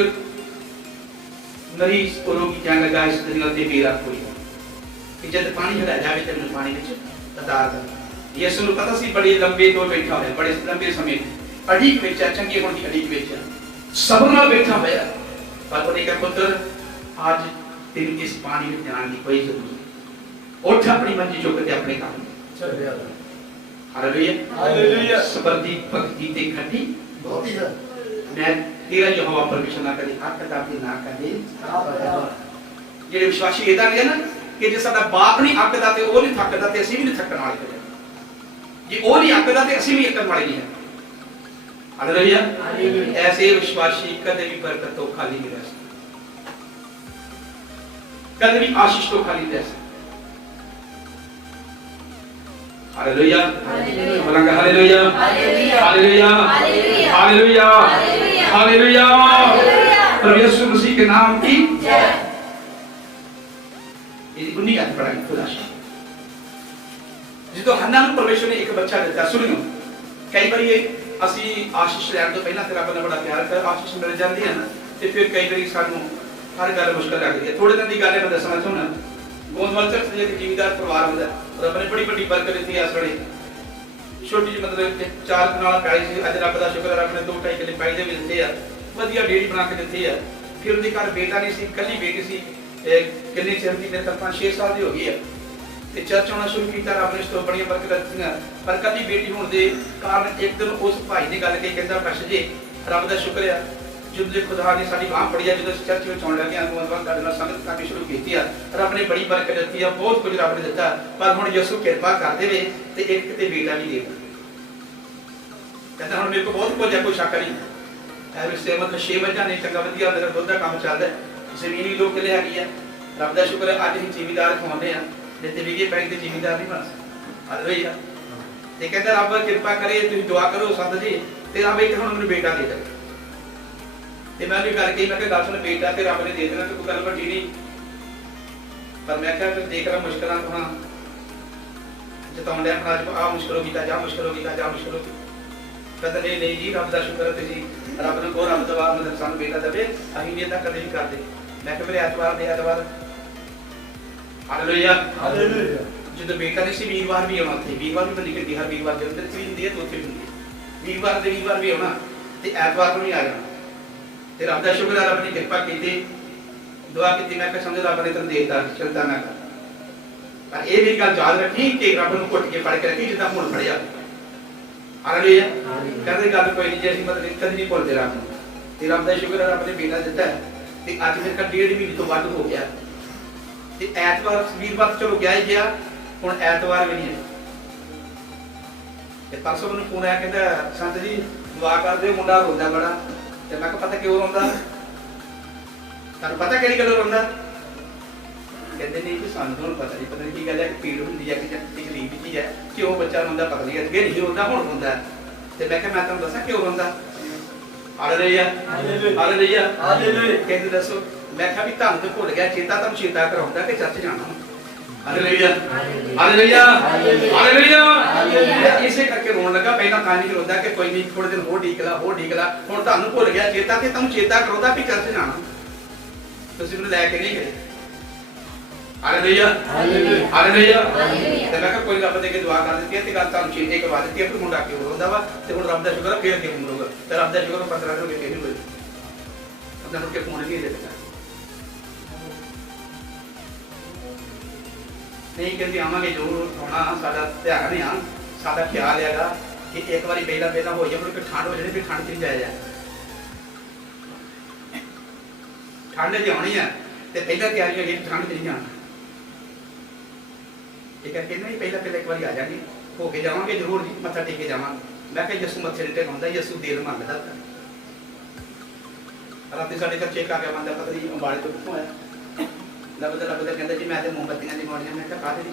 ਮਰੀਜ਼ को रोगी क्या लगा इस दुनिया ते बेरा कोई कि जब पानी हला जावे ते मैं पानी विच उतार दा। यीशु ਨੂੰ ਪਤਾ ਸੀ ਬੜੇ ਲੰਬੇ ਤੋਂ ਬੈਠਾ ਹੋਇਆ, ਬੜੇ ਲੰਬੇ ਸਮੇਂ ਅੜੀਕ ਵਿੱਚ ਚੰਗੇ ਹੋਣ ਦੀ ਅੜੀਕ ਵਿੱਚ ਸਬਰ ਨਾਲ ਬੈਠਾ ਹੋਇਆ। ਪਰ ਉਹਨੇ ਕਿਹਾ ਪੁੱਤਰ ਅੱਜ ਤੈਨੂੰ ਇਸ ਪਾਣੀ ਵਿੱਚ ਜਾਣ ਦੀ ਕੋਈ ਜ਼ਰੂਰਤ ਨਹੀਂ, ਉੱਠ ਆਪਣੀ ਮੰਜੀ ਚੁੱਕ ਕੇ ਆਪਣੇ ਕੰਮ ਚੱਲ ਜਾ। ਹਾਲੇਲੂਇਆ। ਸਬਰ ਦੀ ਭਗਤੀ ਤੇ ਖੱਟੀ ਬਹੁਤ ਹੀ ਮੈਂ तेरा यहोवा परमेश्वर ना करे हक दाते ना करे ਜਿਹੜੇ ਵਿਸ਼ਵਾਸੀ ਇਹਦਾ ਨੇ ਨਾ ਕਿ ਜੇ ਸਾਡਾ ਬਾਪ ਨਹੀਂ ਹੱਕ ਦਾ ਤੇ ਉਹ ਨਹੀਂ ਥੱਕਦਾ ਤੇ ਅਸੀਂ ਵੀ ਨਹੀਂ ਥੱਕਣ ਵਾਲੇ ਕਦੇ। ਜੇ ਉਹ ਨਹੀਂ ਹੱਕ ਦਾ ਤੇ ਅਸੀਂ ਵੀ ਇੱਕਨ ਵਾਲੇ ਨਹੀਂ ਹੈ। ਹਾਲੇਲੂਇਆ। ਐਸੇ ਵਿਸ਼ਵਾਸੀ ਕਦੇ ਵੀ ਬਰਕਤ ਤੋਂ ਖਾਲੀ ਨਹੀਂ ਰਹਿ ਸਕਦਾ, ਕਦੇ ਵੀ ਆਸ਼ੀਸ਼ ਤੋਂ ਖਾਲੀ ਨਹੀਂ ਰਹਿ ਸਕਦਾ। हालेलुया। बोलेंगे हालेलुया। हालेलुया। हालेलुया। हालेलुया। प्रभु यीशु मसीह के नाम की जय। ये 19 आयत पढ़ाएंगे खुदा से। ਜਦੋਂ ਹੰਨਾ ਨੂੰ ਪਰਮੇਸ਼ਰ ਨੇ ਇੱਕ ਬੱਚਾ ਦਿੱਤਾ, ਸੁਣਿਓ ਕਈ ਵਾਰੀ ਅਸੀਂ ਆਸ਼ੀਸ਼ ਲੈਣ ਤੋਂ ਪਹਿਲਾਂ ਤੇਰਾ ਬੰਦਾ ਬੜਾ ਪਿਆਰ ਕਰ ਆਸ਼ੀਸ਼ ਮਿਲ ਜਾਂਦੀ ਹੈ ਨਾ, ਤੇ ਫਿਰ ਕਈ ਵਾਰੀ ਸਾਨੂੰ ਹਰ ਗੱਲ ਮੁਸ਼ਕਲ ਲੱਗਦੀ ਹੈ। ਥੋੜੇ ਦਿਨ ਦੀ ਗੱਲ ਹੈ, ਮੈਂ ਦੱਸਣਾ ਚਾਹੁੰਦਾ। ਗੋਂਦਵਾਲ ਚ ਇੱਕ ਜ਼ਿਮੀਂਦਾਰ ਪਰਿਵਾਰ ਹੁੰਦਾ, ਰੱਬ ਨੇ ਬੜੀ ਵੱਡੀ ਬਰਕਤ ਦਿੱਤੀ ਇਸ ਵੇਲੇ। ਛੋਟੀ ਜਿਹੀ ਮਤਲਬ 4 ਕਨਾਲ ਪੈਲੀ ਸੀ, ਅੱਜ ਰੱਬ ਦਾ ਸ਼ੁਕਰ ਹੈ ਰੱਬ ਨੇ 2-2.5 ਕਿੱਲੇ ਪੈਲੀ ਦੇ ਵੀ ਦਿੱਤੇ ਆ, ਵਧੀਆ ਡੇਰੀ ਬਣਾ ਕੇ ਦਿੱਤੀ ਆ। ਫਿਰ ਉਹਦੇ ਘਰ ਬੇਟਾ ਨਹੀਂ ਸੀ, ਇਕੱਲੀ ਬੇਟੀ ਸੀ, ਕਿੰਨੇ ਚਿਰ ਦੀ, ਮੇਰੇ ਖਿਆਲ 5-6 ਸਾਲ ਦੀ ਹੋ ਗਈ ਆ, ਤੇ ਚਰਚ ਆਉਣਾ ਸ਼ੁਰੂ ਕੀਤਾ। ਰੱਬ ਨੇ ਇਸ ਤੋਂ ਬੜੀਆਂ ਬਰਕਤਾਂ ਦਿੱਤੀਆਂ। ਪਰ ਕੱਲੀ ਬੇਟੀ ਹੋਣ ਦੇ ਕਾਰਨ ਇੱਕ ਦਿਨ ਉਸ ਭਾਈ ਨੇ ਗੱਲ ਕਹੀ, ਕਹਿੰਦਾ ਬਸ ਜੀ ਰੱਬ ਦਾ ਸ਼ੁਕਰ ਆ ਜਦੋਂ ਖੁਦਾ ਨੇ ਸਾਡੀ ਬਾਂਹ ਫੜੀ ਆ, ਜਦੋਂ ਚਰਚ ਵਿੱਚ ਆਉਣ ਲੱਗੇ ਅੰਗਵਾਂ ਸਾਡੇ ਨਾਲ ਸੰਗਤ ਕਰਨੀ ਸ਼ੁਰੂ ਕੀਤੀ ਆ। ਰੱਬ ਨੇ ਬੜੀ ਬਰਕਤ ਦਿੱਤੀ ਆ, ਬਹੁਤ ਕੁਝ ਰੱਬ ਨੇ ਦਿੱਤਾ। ਪਰ ਹੁਣ ਯਿਸੂ ਕਿਰਪਾ ਕਰ ਦੇਵੇ ਤੇ ਇੱਕ ਤੇ ਬੇਟਾ ਵੀ ਦੇ ਦੇ। ਕਹਿੰਦਾ ਹੁਣ ਮੇਰੇ ਕੋਲ ਬਹੁਤ ਕੁਝ ਹੈ, ਕੋਈ ਸ਼ੱਕ ਨਹੀਂ। ਐ ਵਿਸੇ ਮਤਲਬ 6 ਮੱਝਾਂ ਨੇ, ਚੰਗਾ ਵਧੀਆ ਮੇਰਾ ਦੁੱਧ ਦਾ ਕੰਮ ਚੱਲਦਾ, ਜ਼ਮੀਨ ਵੀ ਲੋਕ ਲੈ ਹੈਗੀ ਆ। ਰੱਬ ਦਾ ਸ਼ੁਕਰ ਹੈ ਅੱਜ ਅਸੀਂ ਜ਼ਿਮੀਂਦਾਰ ਖਵਾਉਂਦੇ ਆ, ਜਿੱਤੇ ਵਿਗੇ ਪੈਣ ਤੇ ਜ਼ਿਮੀਂਦਾਰ ਨਹੀਂ ਬਣ ਸਕਦਾ। ਹਾਲੇਲੂਇਆ। ਤੇ ਕਹਿੰਦਾ ਰੱਬ ਕਿਰਪਾ ਕਰੇ, ਤੁਸੀਂ ਦੁਆ ਕਰੋ ਸੰਤ ਜੀ, ਤੇ ਰੱਬ ਇੱਕ ਹੁਣ ਮੈਨੂੰ ਬੇਟਾ ਦੇ ਦੇ। ਤੇ ਮੈਂ ਵੀ ਗੱਲ ਕਹੀ, ਮੈਂ ਕਿਹਾ ਗੱਲ ਸੁਣ, ਬੇਟਾ ਤੇ ਰੱਬ ਨੇ ਦੇ ਦੇਣਾ, ਤੇ ਕੋਈ ਗੱਲ ਵੱਡੀ ਨਹੀਂ। ਪਰ ਮੈਂ ਕਿਹਾ ਫਿਰ ਦੇਖ ਲਾ ਮੁਸ਼ਕਲਾਂ ਤੋਂ ਹਾਂ ਜਤਾਉਣ ਲਿਆ, ਅੱਜ ਆਹ ਮੁਸ਼ਕਲ ਹੋ ਗਈ ਤਾਂ ਜਾ ਮੁਸ਼ਕਲ ਹੋ ਗਈ ਤਾਂ ਜਾ ਮੁਸ਼ਕਲ ਹੋ ਗਈ। ਕਹਿੰਦਾ ਨਹੀਂ ਨਹੀਂ ਜੀ ਰੱਬ ਦਾ ਸ਼ੁਕਰ ਹੈ ਤੁਸੀਂ ਰੱਬ ਨੂੰ ਕਹੋ, ਰੱਬ ਦਵਾ ਮਤਲਬ ਸਾਨੂੰ ਬੇਟਾ ਦੇਵੇ, ਅਸੀਂ ਨਹੀਂ ਤਾਂ ਕਦੇ ਵੀ ਕਰਦੇ। ਮੈਂ ਕਿਹਾ ਮੇਰੇ ਐਤਵਾਰ ਹਾਲੇਲੂਇਆ। ਹਾਲੇਲੂਇਆ। ਜਦੋਂ ਬੇਟਾ ਨਹੀਂ ਸੀ ਵੀਰਵਾਰ ਵੀ ਆਉਣਾ, ਉੱਥੇ ਵੀਰਵਾਰ ਵੀ ਬੰਦੀ ਕਰਦੀ, ਹਰ ਵੀਰਵਾਰ ਜਦੋਂ ਇੱਥੇ ਵੀ ਹੁੰਦੀ ਹੈ ਤੇ ਉੱਥੇ ਵੀ ਹੁੰਦੀ ਹੈ। ਵੀਰਵਾਰ ਵੀ ਆਉਣਾ ਤੇ ਐਤਵਾਰ ਨੂੰ ਵੀ ਆ ਜਾਣਾ। ਤੇ ਰੱਬ ਦਾ ਸ਼ੁਕਰ ਹੈ, ਰੱਬ ਨੇ ਕਿਰਪਾ ਕੀਤੀ, ਦੁਆ ਕੀਤੀ। ਮੈਂ ਕਿਹਾ ਸਮਝ ਰੱਬ ਨੇ ਤੈਨੂੰ ਦੇਤਾ, ਚਿੰਤਾ ਨਾ ਕਰ। ਪਰ ਇਹ ਵੀ ਗੱਲ ਯਾਦ ਰੱਖੀ ਕਿ ਰੱਬ ਨੂੰ ਘੁੱਟ ਕੇ ਫੜ ਕੇ ਰੱਖੀ ਜਿੱਦਾਂ ਹੁਣ ਫੜਿਆ। ਹਾਲੇਲੂਇਆ। ਕਹਿੰਦੇ ਗੱਲ ਕੋਈ ਨਹੀਂ, ਜੇ ਅਸੀਂ ਮਤਲਬ ਕਦੇ ਨਹੀਂ ਭੁੱਲਦੇ ਰੱਬ ਨੂੰ। ਤੇ ਰੱਬ ਦਾ ਸ਼ੁਕਰ ਹੈ, ਰੱਬ ਨੇ ਬੇਟਾ ਦਿੱਤਾ ਤੇ ਅੱਜ ਮੇਰੇ ਕੋਲ 1.5 ਮਹੀਨੇ ਤੋਂ ਵੱਧ ਹੋ ਗਿਆ। ਤੇ ਐਤਵਾਰ ਵੀਰਵਾਰ ਚਲੋ ਗਿਆ ਹੀ ਗਿਆ, ਹੁਣ ਐਤਵਾਰ ਵੀ ਨਹੀਂ ਹੈ। ਤੇ ਪਰਸੋਂ ਮੈਨੂੰ ਫੋਨ ਆਇਆ, ਕਹਿੰਦਾ ਸੰਤ ਜੀ ਦੁਆ ਕਰ ਦਿਓ, ਮੁੰਡਾ ਰੋਂਦਾ ਬੜਾ। ਤੇ ਮੈਂ ਕਿਹਾ ਪਤਾ ਕਿਉਂ ਰੋਂਦਾ, ਤੁਹਾਨੂੰ ਪਤਾ ਕਿਹੜੀ ਗੱਲ ਰੋਂਦਾ? ਕਹਿੰਦੇ ਨਹੀਂ ਕਿ ਸਾਨੂੰ ਹੁਣ ਪਤਾ ਨਹੀਂ ਕੀ ਗੱਲ ਹੈ, ਪੀੜ ਹੁੰਦੀ ਹੈ ਕਿ ਤਕਲੀਫ ਕੀ ਹੈ, ਕਿਉਂ ਬੱਚਾ ਰੋਂਦਾ ਪਤਾ ਨਹੀਂ, ਅੱਗੇ ਨਹੀਂ ਰੋਂਦਾ ਹੁਣ ਰੋਂਦਾ। ਤੇ ਮੈਂ ਕਿਹਾ ਮੈਂ ਤੁਹਾਨੂੰ ਦੱਸਾਂ ਕਿਉਂ ਰੋਂਦਾ। ਹਾਲੇਲੂਇਆ। ਹਾਲੇਲੂਇਆ। ਹਾਲੇਲੂਇਆ। ਕਹਿੰਦੇ ਦੱਸੋ। ਮੈਂ ਕਿਹਾ ਵੀ ਤੁਹਾਨੂੰ ਤੇ ਭੁੱਲ ਗਿਆ, ਚੇਤਾ ਤੁਹਾਨੂੰ ਚੇਤਾ ਕਰਾਉਂਦਾ ਕਿ ਚਰਚ ਜਾਣਾ। ਹਾਲੇਲੂਇਆ। ਹਾਲੇਲੂਇਆ। ਹਾਲੇਲੂਇਆ। ਇਸੇ ਕਰਕੇ ਰੋਣ ਲੱਗਾ, ਪਹਿਲਾਂ ਤਾਂ ਨਹੀਂ ਰੋਂਦਾ ਕਿ ਕੋਈ ਨਹੀਂ ਥੋੜੇ ਦਿਨ ਹੋਰ ਢੀਕ ਲਾ। ਹੁਣ ਤੁਹਾਨੂੰ ਭੁੱਲ ਗਿਆ ਚੇਤਾ ਤੇ ਤੁਹਾਨੂੰ ਚੇਤਾ ਕਰਾਉਂਦਾ ਵੀ ਚਰਚ ਜਾਣਾ, ਤੁਸੀਂ ਮੈਨੂੰ ਲੈ ਕੇ ਨਹੀਂ ਗਏ। ਹਾਲੇਲੂਇਆ। ਹਾਲੇਲੂਇਆ। ਤੇ ਮੈਂ ਕਿਹਾ ਕੋਈ ਰੱਬ ਦੇ ਕੇ ਦੁਆ ਕਰ ਦਿੱਤੀ ਤੇ ਗੱਲ ਤੁਹਾਨੂੰ ਚੇਤੇ ਕਰਵਾ ਦਿੱਤੀ ਹੈ, ਫਿਰ ਮੁੰਡਾ ਕਿਉਂ ਰੋਂਦਾ ਵਾ। ਤੇ ਹੁਣ ਰੱਬ ਦਾ ਸ਼ੁਕਰ ਹੈ ਫੇਰ ਕਿਉਂ ਰੋਂਦਾ। ਤੇ ਰੱਬ ਦਾ ਸ਼ੁਕਰ 15 ਦਿਨ ਹੋ ਗਏ ਨਹੀਂ ਹੋਏ, ਉਹਨਾਂ ਨੂੰ ਕਿ ਫੋਨ ਨਹੀਂ ਦੇ ਦਿੱਤਾ। ਨਹੀਂ ਕਹਿੰਦੇ ਆਵਾਂਗੇ ਜ਼ਰੂਰ ਆਉਣਾ, ਸਾਡਾ ਧਿਆਨ ਆ, ਸਾਡਾ ਖਿਆਲ ਹੈਗਾ ਕਿ ਇੱਕ ਵਾਰੀ ਪਹਿਲਾਂ ਹੋ ਜਾਏ, ਮੁੜ ਕੇ ਠੰਡ ਹੋ ਜਾਣੀ, ਫਿਰ ਠੰਡ 'ਚ ਨਹੀਂ ਜਾਇਆ ਜਾਏ। ਠੰਡ 'ਚ ਆਉਣੀ ਆ ਤੇ ਪਹਿਲਾਂ ਤਿਆਰੀ ਹੋਈ, ਠੰਡ 'ਚ ਨਹੀਂ ਜਾਣਾ। ਇਹ ਕਰਕੇ ਨਹੀਂ ਪਹਿਲਾਂ ਇੱਕ ਵਾਰੀ ਆ ਜਾਗੇ, ਹੋ ਕੇ ਜਾਵਾਂਗੇ ਜ਼ਰੂਰ ਜੀ, ਮੱਥਾ ਟੇਕ ਕੇ ਜਾਵਾਂਗੇ। ਮੈਂ ਕਿਹਾ ਯਿਸੂ ਮੱਥੇ ਟੇਕ ਹੁੰਦਾ, ਯਿਸੂ ਦੇਰ ਮੰਗਦਾ। ਰਾਤੀ ਸਾਡੇ ਘਰ ਚੇਕ ਆ ਗਿਆ, ਪਤਾ ਨਹੀਂ ਅੰਬਾਲੇ ਤੋਂ ਕਿੱਥੋਂ ਆਇਆ। ਲੱਭਦਾ ਕਹਿੰਦਾ ਜੀ ਮੈਂ ਤੇ ਮੋਮਬੱਤੀਆਂ ਜਗਾਉਣੀਆਂ। ਮੈਂ ਕਿਹਾ ਕਾਹਦੇ ਦੀ?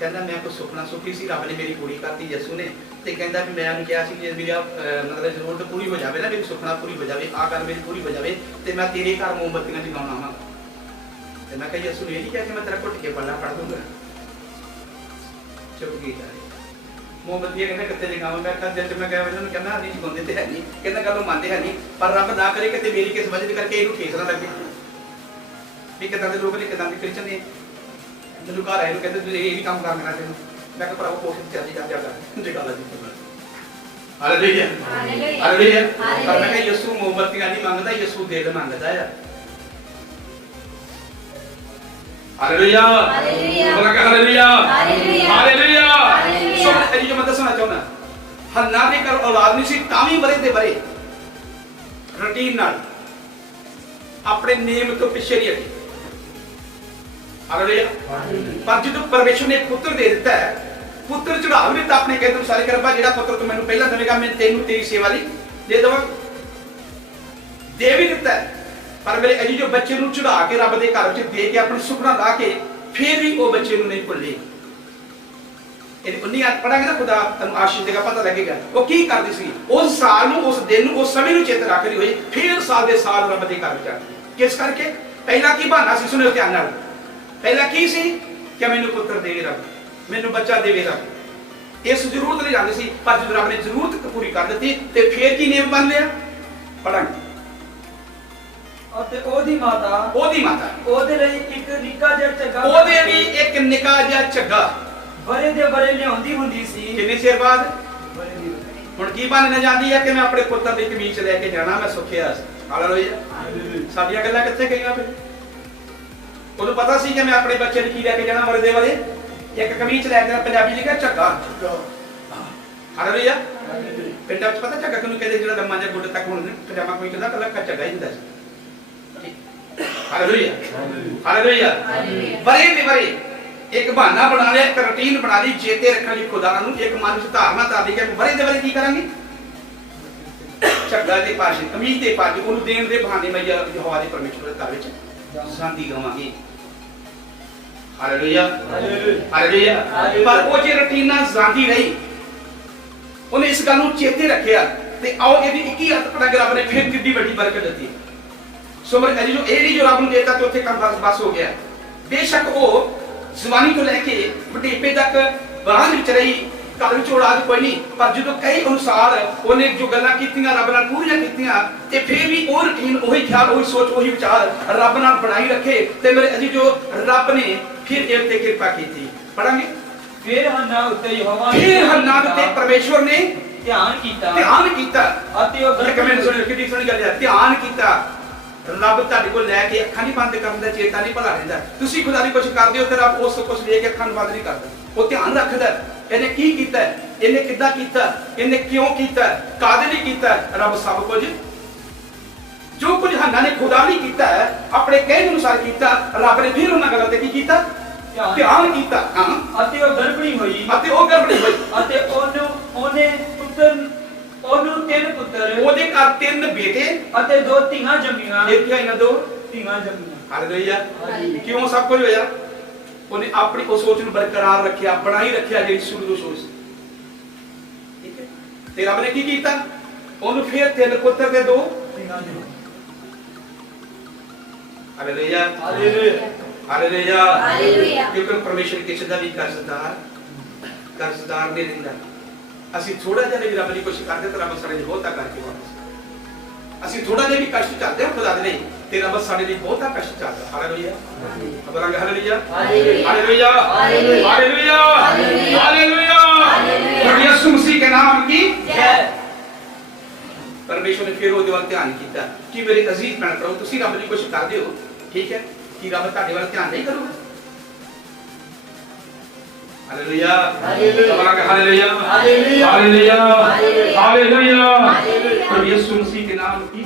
ਕਹਿੰਦਾ ਮੈਂ ਕੋਈ ਸੁਪਨਾ ਸੁਖੀ ਸੀ, ਰੱਬ ਨੇ ਮੇਰੀ ਪੂਰੀ ਕਰਤੀ ਯਿਸੂ ਨੇ। ਤੇ ਕਹਿੰਦਾ ਵੀ ਮੈਂ ਉਹਨੂੰ ਕਿਹਾ ਸੀ ਕਿ ਮੇਰੀ ਮਤਲਬ ਜ਼ਰੂਰਤ ਪੂਰੀ ਹੋ ਜਾਵੇ ਨਾ, ਮੇਰੀ ਸੁਪਨਾ ਪੂਰੀ ਹੋ ਜਾਵੇ, ਆ ਗੱਲ ਮੇਰੀ ਪੂਰੀ ਹੋ ਜਾਵੇ ਤੇ ਮੈਂ ਤੇਰੇ ਘਰ ਮੋਮਬੱਤੀਆਂ ਜਗਾਉਣ ਆਵਾਂਗਾ। ਤੇ ਮੈਂ ਕਿਹਾ ਯਿਸੂ ਨੇ ਇਹ ਨਹੀਂ ਕਿਹਾ ਕਿ ਮੈਂ ਤੇਰਾ ਘੁੱਟ ਕੇ ਪੱਲਾ ਫੜ ਦੂੰਗਾ। ਚੁੱਪ ਕੀਤਾ। ਮੋਮਬੱਤੀਆਂ ਕਹਿੰਦਾ ਕਿੱਥੇ ਜਗਾਵਾਂ? ਮੈਂ ਕਿਹਾ ਜਦ ਮੈਂ ਕਿਹਾ ਇਹਨਾਂ ਨੂੰ ਕਹਿੰਦਾ ਨਹੀਂ ਜਗਾਉਂਦੇ ਤੇ ਹੈ ਨਹੀਂ। ਕਹਿੰਦਾ ਗੱਲ ਉਹ ਮੰਨਦੇ ਹੈ ਨਹੀਂ, ਪਰ ਰੱਬ ਨਾ ਕਰੇ ਕਿਤੇ ਮੇਰੀ ਕਿਸ ਵਜ੍ਹਾ ਕਰਕੇ ਇਹਨੂੰ ਠੇਸ ਨਾ ਲੱਗੇ ਵੀ ਕਿਦਾਂ ਦੇ ਲੋਕ ਨੇ, ਕਿਦਾਂ ਦੇ ਕ੍ਰਿਸਚਨ ਨੇ। ਮੈਨੂੰ ਘਰ ਆਏ ਨੂੰ ਕਹਿੰਦੇ ਤੁਸੀਂ ਇਹ ਵੀ ਕੰਮ ਕਰਨਾ ਤੈਨੂੰ। ਮੈਂ ਕਿਹਾ ਭਰਾਵਾ ਕੋਸ਼ਿਸ਼ ਚੱਲਦੀ ਜਾ ਕਰ ਜਗਾ ਲਾ ਜੀ। Hallelujah hallelujah. ਪਰ ਮੈਂ ਕਿਹਾ ਯਿਸੂ ਮੋਮਬੱਤੀਆਂ ਨਹੀਂ ਮੰਗਦਾ, ਯਿਸੂ ਦਿਲ ਮੰਗਦਾ ਆ। Hallelujah hallelujah hallelujah hallelujah. ਸੋ ਇਹ ਜੋ ਮੈਂ ਦੱਸਣਾ ਚਾਹੁੰਦਾ, ਹੰਨਾ ਦੇ ਘਰ ਔਲਾਦ ਨਹੀਂ ਸੀ, ਤਾਂ ਵੀ ਬਰੇ ਦੇ ਬਰੇ ਰੂਟੀਨ ਨਾਲ ਆਪਣੇ ਨੇਮ ਤੋਂ ਪਿੱਛੇ ਨਹੀਂ ਹਟੀ। ਹਾਲੇਲੂਇਆ। ਪਰ ਜਦੋਂ ਪਰਮੇਸ਼ਰ ਨੇ ਪੁੱਤਰ ਦੇ ਦਿੱਤਾ ਹੈ, ਪੁੱਤਰ ਚੜਾਵ ਨੇ ਤਾਂ ਆਪਣੇ ਕਹਿੰਦੇ ਸਾਰੇ ਕਰਬਾ ਜਿਹੜਾ ਪੁੱਤਰ ਤੂੰ ਮੈਨੂੰ ਪਹਿਲਾਂ ਦੇਵੇਗਾ ਮੈਂ ਤੈਨੂੰ ਤੇਰੀ ਸੇਵਾ ਲਈ ਦੇ ਦੇਵਾਂ। ਦੇ ਵੀ ਦਿੱਤਾ ਪਰ ਮੇਰੇ ਅਜੀ ਜੋ ਬੱਚੇ ਨੂੰ ਚੜਾ ਕੇ ਰੱਬ ਦੇ ਘਰ ਵਿੱਚ ਦੇ ਕੇ ਆਪਣਾ ਸੁਪਨਾ ਲਾ ਕੇ ਫਿਰ ਵੀ ਉਹ ਬੱਚੇ ਨੂੰ ਨਹੀਂ ਭੁੱਲੇ। ਇਹ ਉਨੀ ਆਤ ਪੜਾਂਗੇ ਨਾ ਖੁਦਾ ਤੁਹਾਨੂੰ ਆਸ਼ੀਸ਼ ਦੇਗਾ, ਪਤਾ ਲੱਗੇਗਾ ਉਹ ਕੀ ਕਰਦੀ ਸੀ ਉਸ ਸਾਲ ਨੂੰ, ਉਸ ਦਿਨ ਨੂੰ, ਉਸ ਸਮੇਂ ਨੂੰ ਚੇਤੇ ਰੱਖ ਰਹੀ ਹੋਈ। ਫਿਰ ਸਾਲ ਦੇ ਸਾਲ ਰੱਬ ਦੇ ਘਰ ਵਿੱਚ ਆ ਕਿਸ ਕਰਕੇ? ਪਹਿਲਾਂ ਕੀ ਬਹਾਨਾ ਸੀ? ਸੁਣਿਓ ਧਿਆਨ ਨਾਲ। ਪਹਿਲਾਂ ਕੀ ਸੀ ਕਿ ਮੈਨੂੰ ਪੁੱਤਰ ਦੇਵੇ ਰੱਬ, ਮੈਨੂੰ ਬੱਚਾ ਦੇਵੇ ਰੱਬ। ਇਸ ਜ਼ਰੂਰਤ ਲਈ ਜਾਂਦੇ ਸੀ, ਪਰ ਜਦੋਂ ਰੱਬ ਨੇ ਜ਼ਰੂਰਤ ਪੂਰੀ ਕਰ ਦਿੱਤੀ ਤੇ ਫਿਰ ਕੀ ਨੇਮ ਬਣ ਲਿਆ? ਪੜਾਂਗੇ। ਅਤੇ ਉਹਦੀ ਮਾਤਾ ਉਹਦੇ ਲਈ ਇੱਕ ਨਿੱਕਾ ਜਿਹਾ ਝੱਗਾ, ਉਹਦੇ ਵੀ ਇੱਕ ਨਿੱਕਾ ਜਿਹਾ ਝੱਗਾ ਬਰੇ ਦੇ ਬਰੇ ਲਿਆਉਂਦੀ ਹੁੰਦੀ ਸੀ। ਕਿੰਨੇ ਚਿਰ ਬਾਅਦ? ਹੁਣ ਕੀ ਬਣ ਜਾਂਦੀ ਹੈ ਕਿ ਮੈਂ ਆਪਣੇ ਪੁੱਤਰ ਦੀ ਕਮੀਜ਼ ਲੈ ਕੇ ਜਾਣਾ, ਮੈਂ ਸੁਖਿਆ। ਹਾਲੇਲੂਇਆ। ਸਾਡੀਆਂ ਗੱਲਾਂ ਕਿੱਥੇ ਗਈਆਂ ਫਿਰ? ਉਹਨੂੰ ਪਤਾ ਸੀ ਕਿ ਮੈਂ ਆਪਣੇ ਬੱਚੇ ਨੂੰ ਕੀ ਲੈ ਕੇ ਜਾਣਾ, ਮਰਦੇ ਵਾਲੇ ਇੱਕ ਕਮੀਜ਼ ਲੈ ਕੇ, ਪੰਜਾਬੀ ਲਿਖਿਆ ਝੱਗਾ। ਹਾਲੇਲੂਇਆ। ਪਿੰਡਾਂ ਵਿੱਚ ਪਤਾ ਝੱਗਾ ਕਿਹਨੂੰ ਕਹਿੰਦੇ? ਜਿਹੜਾ ਲੰਮਾ ਜਿਹਾ ਗੁੱਟ ਤੱਕ ਹੁਣ ਪਜਾਮਾ ਕੋਈ ਕਹਿੰਦਾ ਕੱਲਾ ਝੱਗਾ ਹੀ ਹੁੰਦਾ ਸੀ। Hallelujah hallelujah. ਬਰੇ ਦੇ ਬਰੇ ਇੱਕ ਬਹਾਨਾ ਬਣਾ ਲਿਆ, ਇੱਕ ਰੁਟੀਨ ਬਣਾ ਲਈ ਚੇਤੇ ਰੱਖਣ ਲਈ ਖੁਦਾ ਨੂੰ। ਇੱਕ ਮਨ ਵਿੱਚ ਧਾਰਨਾ ਧਾਰ ਲਈ ਕਿ ਬਰੇ ਦੇ ਬਰੇ ਕੀ ਕਰਾਂਗੇ? ਝੱਗਾ ਦੇ ਪਾਸੇ, ਕਮੀਜ਼ ਦੇ ਪਾਸੇ ਉਹਨੂੰ ਦੇਣ ਦੇ ਬਹਾਨੇ ਮੈਂ ਯਹੋਵਾ ਦੇ ਪਰਮੇਸ਼ਰ ਦੇ ਘਰ ਵਿੱਚ ਸ਼ਾਂਤੀ ਗਵਾਂਗੇ। Hallelujah hallelujah. ਪਰ ਉਹ ਜੇ ਰੁਟੀਨ ਨਾਲ ਜਾਂਦੀ ਰਹੀ, ਉਹਨੇ ਇਸ ਗੱਲ ਨੂੰ ਚੇਤੇ ਰੱਖਿਆ ਤੇ ਆਓ ਇਹਦੀ 21 ਹੱਥ ਪੜਾ ਕੇ ਰੱਬ ਨੇ ਫਿਰ ਕਿੰਨੀ ਵੱਡੀ ਬਰਕਤ ਦਿੱਤੀ। ਸੋ ਮੇਰੇ ਅਜੀ ਜੋ ਇਹ ਨਹੀਂ ਜੋ ਰੱਬ ਨੂੰ ਦੇਤਾ ਤੇ ਉੱਥੇ ਕੰਮ ਬਸ ਹੋ ਗਿਆ। ਬੇਸ਼ੱਕ ਉਹ ਜ਼ਵਾਨੀ ਤੋਂ ਲੈ ਕੇ ਵਡੇਪੇ ਤੱਕ ਬਾਹਰ ਵਿੱਚ ਰਹੀ, ਘਰ ਵਿੱਚ ਔਲਾਦ ਕੋਈ ਨਹੀਂ, ਪਰ ਜਦੋਂ ਕਈ ਅਨੁਸਾਰ ਉਹਨੇ ਜੋ ਗੱਲਾਂ ਕੀਤੀਆਂ ਰੱਬ ਨਾਲ ਪੂਰੀਆਂ ਕੀਤੀਆਂ ਤੇ ਫਿਰ ਵੀ ਉਹ ਰੁਟੀਨ, ਉਹੀ ਖਿਆਲ, ਉਹੀ ਸੋਚ, ਉਹੀ ਵਿਚਾਰ ਰੱਬ ਨਾਲ ਬਣਾਈ ਰੱਖੇ ਤੇ ਮੇਰੇ ਅਜੀ ਜੋ ਰੱਬ ਨੇ ਫਿਰ ਇਹ ਤੇ ਕਿਰਪਾ ਕੀਤੀ। ਪੜਾਂਗੇ। ਫਿਰ ਹੰਨਾ ਉੱਤੇ ਯਹੋਵਾ ਨੇ ਪਰਮੇਸ਼ਵਰ ਨੇ ਧਿਆਨ ਕੀਤਾ ਅਤੇ ਉਹ ਕਮੈਂਟ ਸੁਣਿਓ ਕਿੰਨੀ ਸੋਹਣੀ ਗੱਲ ਹੈ। ਧਿਆਨ ਕੀਤਾ। ਰੱਬ ਤੁਹਾਡੇ ਕੋਲ ਲੈ ਕੇ ਅੱਖਾਂ ਨਹੀਂ ਬੰਦ ਕਰਨ ਦਾ, ਚੇਤਾ ਨਹੀਂ ਭਲਾ ਰਹਿੰਦਾ। ਤੁਸੀਂ ਖੁਦਾ ਦੀ ਕੁਝ ਕਰਦੇ ਹੋ ਤੇ ਰੱਬ ਉਸ ਕੁਝ ਲੈ ਕੇ ਅੱਖਾਂ ਬੰਦ ਨਹੀਂ ਕਰਦਾ, ਉਹ ਧਿਆਨ ਰੱਖਦਾ। ਇਹਨੇ ਕੀ ਕੀਤਾ, ਇਹਨੇ ਕਿੱਦਾਂ ਕੀਤਾ, ਇਹਨੇ ਕਿਉਂ ਕੀਤਾ, ਕਾਹਦੇ ਲਈ ਕੀਤਾ। ਰੱਬ ਸਭ ਕੁਝ, ਜੋ ਕੁਝ ਹੰਨਾ ਨੇ ਖੁਦਾ ਲਈ ਕੀਤਾ ਆਪਣੇ ਕਹਿਣ ਅਨੁਸਾਰ ਕੀਤਾ, ਰੱਬ ਨੇ ਫਿਰ ਉਹਨਾਂ ਗੱਲਾਂ ਤੇ ਕੀ ਕੀਤਾ? ਧਿਆਨ ਕੀਤਾ। ਅਤੇ ਉਹ ਗਰਭਣੀ ਹੋਈ ਅਤੇ ਉਹਨੂੰ 3 ਪੁੱਤਰ, ਉਹਦੇ ਘਰ 3 ਬੇਟੇ ਅਤੇ 2 ਧੀਆਂ ਜੰਮੀਆਂ। ਦੇਖਿਆ ਇਹਨਾਂ 2 ਧੀਆਂ ਜੰਮੀਆਂ। ਹਾਲੇਲੂਇਆ। ਕਿਉਂ ਸਭ ਕੁਝ ਹੋਇਆ? ਉਹਨੇ ਆਪਣੀ ਉਹ ਸੋਚ ਨੂੰ ਬਰਕਰਾਰ ਰੱਖਿਆ, ਬਣਾਈ ਰੱਖਿਆ ਜਿਹੜੀ ਸ਼ੁਰੂ ਤੋਂ ਸੋਚ ਸੀ। ਠੀਕ ਹੈ। ਤੇ ਰੱਬ ਨੇ ਕੀ ਕੀਤਾ? ਉਹਨੂੰ ਫਿਰ 3 ਪੁੱਤਰ ਤੇ 2 ਧੀਆਂ ਜੰਮੀਆਂ। Hallelujah hallelujah hallelujah. ਕਿਉਂਕਿ ਪਰਮੇਸ਼ਰ ਕਿਸੇ ਦਾ ਵੀ ਕਰਜ਼ਦਾਰ ਨਹੀਂ ਰਹਿੰਦਾ। ਅਸੀਂ ਥੋੜਾ ਜਿਹਾ ਵੀ ਰੱਬ ਦੀ ਕੋਸ਼ਿਸ਼ ਕਰਦੇ ਤਾਂ ਰੱਬ ਸਾਡੇ ਲਈ ਬਹੁਤਾ ਕਰਕੇ ਵਾਪਸ। ਅਸੀਂ ਥੋੜਾ ਜਿਹਾ ਵੀ ਕਸ਼ਟ ਚੱਲਦੇ ਹਾਂ ਖੁਦਾ ਦੇ ਲਈ ਤੇ ਰੱਬ ਸਾਡੇ ਲਈ ਬਹੁਤਾ ਕਸ਼ਟ ਚੱਲਦਾ। ਹਾਲੇਲੂਇਆ ਬੋਲਾਂਗੇ। Hallelujah hallelujah hallelujah hallelujah. ਯਿਸੂ ਮਸੀਹ के नाम की जय। ਪਰਮੇਸ਼ਰ ਨੇ ਫਿਰ ਉਹਦੇ ਵੱਲ ਧਿਆਨ ਕੀਤਾ ਕਿ ਮੇਰੇ ਅਜ਼ੀਜ਼ ਭੈਣ ਭਰਾਓ, ਤੁਸੀਂ ਰੱਬ ਦੀ ਕੋਸ਼ਿਸ਼ ਕਰਦੇ ਹੋ, ਠੀਕ ਹੈ, ਕਿ ਰੱਬ ਤੁਹਾਡੇ ਵੱਲ ਧਿਆਨ ਨਹੀਂ ਕਰੂਗਾ। Hallelujah hallelujah hallelujah hallelujah hallelujah. प्रभु यीशु मसीह के नाम की